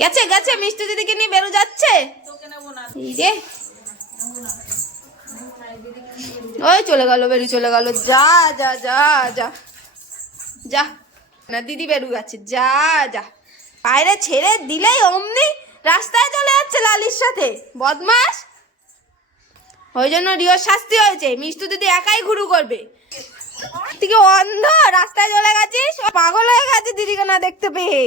গেছে গেছে মিষ্টি দিদিকে নিয়ে বেরো যাচ্ছে। ওই চলে গেল, বেরু চলে গেল। যা যা যা যা যা না, দিদি বেরু গেছে। যা যা, বাইরে ছেড়ে দিলেই অমনি রাস্তায় চলে যাচ্ছে লালির সাথে, বদমাস। ওই জন্য রিওর শাস্তি হয়েছে, মিষ্টু দিদি একাই ঘুরু করবে। তুই কি অন্ধ? রাস্তায় চলে গেছিস, পাগল হয়ে গেছে দিদিকে না দেখতে পেয়ে।